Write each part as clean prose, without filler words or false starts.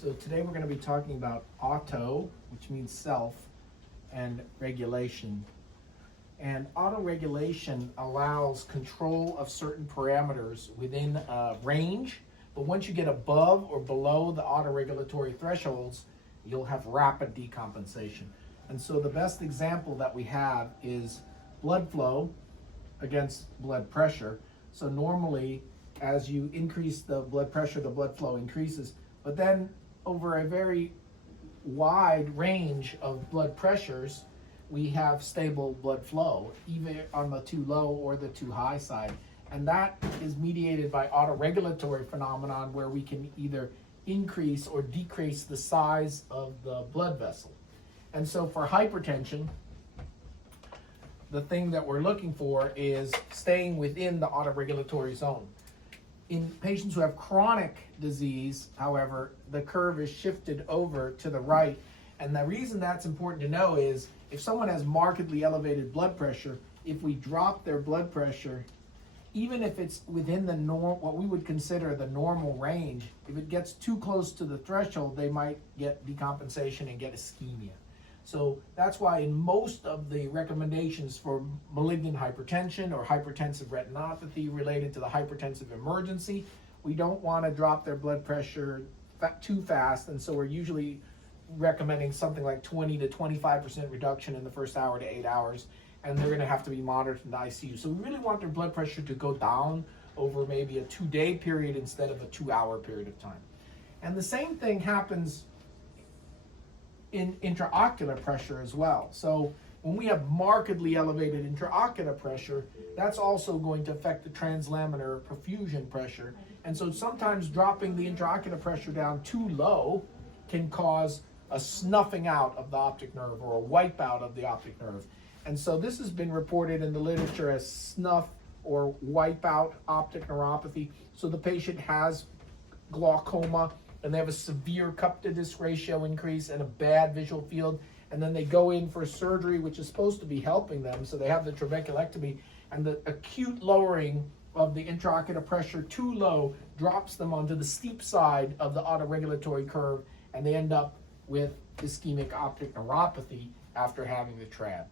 So today we're going to be talking about auto, which means self, and regulation. And autoregulation allows control of certain parameters within a range, but once you get above or below the autoregulatory thresholds, you'll have rapid decompensation. And so the best example that we have is blood flow against blood pressure. So normally, as you increase the blood pressure, the blood flow increases, but then over a very wide range of blood pressures, we have stable blood flow, either on the too low or the too high side. And that is mediated by autoregulatory phenomenon where we can either increase or decrease the size of the blood vessel. And so for hypertension, the thing that we're looking for is staying within the autoregulatory zone. In patients who have chronic disease, however, the curve is shifted over to the right. And the reason that's important to know is if someone has markedly elevated blood pressure, if we drop their blood pressure, even if it's within the what we would consider the normal range, if it gets too close to the threshold, they might get decompensation and get ischemia. So that's why in most of the recommendations for malignant hypertension or hypertensive retinopathy related to the hypertensive emergency, we don't want to drop their blood pressure too fast, and so we're usually recommending something like 20 to 25% reduction in the first hour to 8 hours, and they're going to have to be monitored in the ICU. So we really want their blood pressure to go down over maybe a 2-day period instead of a 2-hour period of time. And the same thing happens in intraocular pressure as well. So when we have markedly elevated intraocular pressure, that's also going to affect the translaminar perfusion pressure. And so sometimes dropping the intraocular pressure down too low can cause a snuffing out of the optic nerve or a wipeout of the optic nerve. And so this has been reported in the literature as snuff or wipeout optic neuropathy. So the patient has glaucoma and they have a severe cup to disc ratio increase and a bad visual field, and then they go in for surgery, which is supposed to be helping them. So they have the trabeculectomy, and the acute lowering of the intraocular pressure too low drops them onto the steep side of the autoregulatory curve, and they end up with ischemic optic neuropathy after having the trab.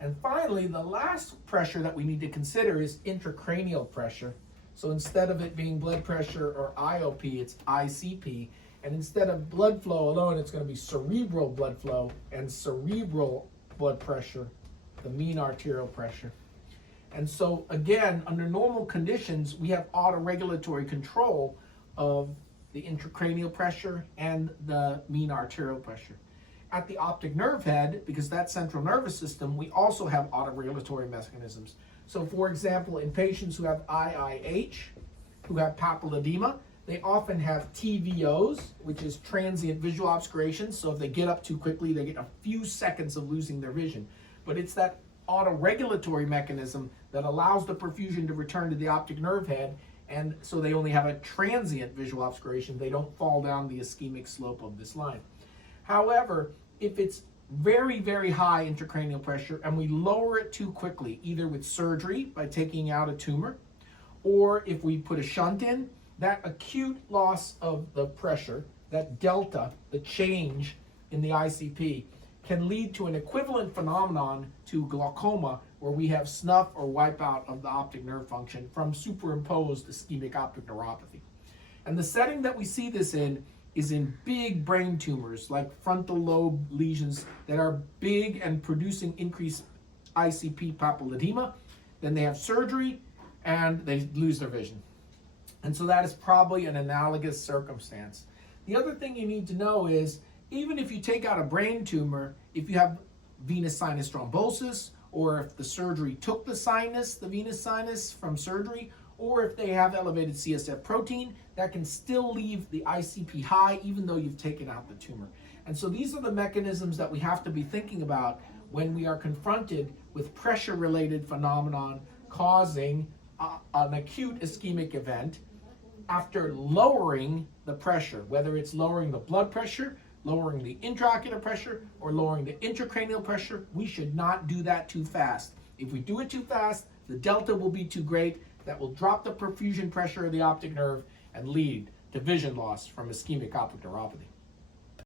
And finally, the last pressure that we need to consider is intracranial pressure. So instead of it being blood pressure or IOP, it's ICP. And instead of blood flow alone, it's going to be cerebral blood flow and cerebral blood pressure, the mean arterial pressure. And so again, under normal conditions, we have autoregulatory control of the intracranial pressure and the mean arterial pressure. At the optic nerve head, because that's central nervous system, we also have autoregulatory mechanisms. So for example, in patients who have IIH, who have papilledema, they often have TVOs, which is transient visual obscuration. So if they get up too quickly, they get a few seconds of losing their vision. But it's that autoregulatory mechanism that allows the perfusion to return to the optic nerve head, and so they only have a transient visual obscuration. They don't fall down the ischemic slope of this line. However, if it's very, very high intracranial pressure and we lower it too quickly, either with surgery by taking out a tumor, or if we put a shunt in, that acute loss of the pressure, that delta, the change in the ICP, can lead to an equivalent phenomenon to glaucoma, where we have snuff or wipeout of the optic nerve function from superimposed ischemic optic neuropathy. And the setting that we see this in is in big brain tumors like frontal lobe lesions that are big and producing increased ICP papilledema. Then they have surgery and they lose their vision. And so that is probably an analogous circumstance. The other thing you need to know is, even if you take out a brain tumor, if you have venous sinus thrombosis, or if the surgery took the venous sinus from surgery, or if they have elevated CSF protein, that can still leave the ICP high even though you've taken out the tumor. And so these are the mechanisms that we have to be thinking about when we are confronted with pressure-related phenomenon causing an acute ischemic event after lowering the pressure, whether it's lowering the blood pressure, lowering the intraocular pressure, or lowering the intracranial pressure. We should not do that too fast. If we do it too fast, the delta will be too great. That will drop the perfusion pressure of the optic nerve and lead to vision loss from ischemic optic neuropathy.